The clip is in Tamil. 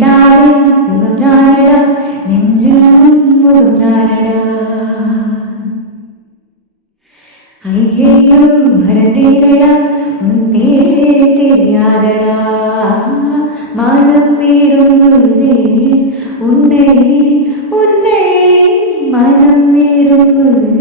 நினைத்தாலே சுகம் தானடா, நெஞ்சில் முகம் தானடா. ஐயையோ மறந்தேனடா, உன் பேரே தெரியாதடா. மனம் விரும்புதே உன்னை, உன்னை மனம் விரும்புதே.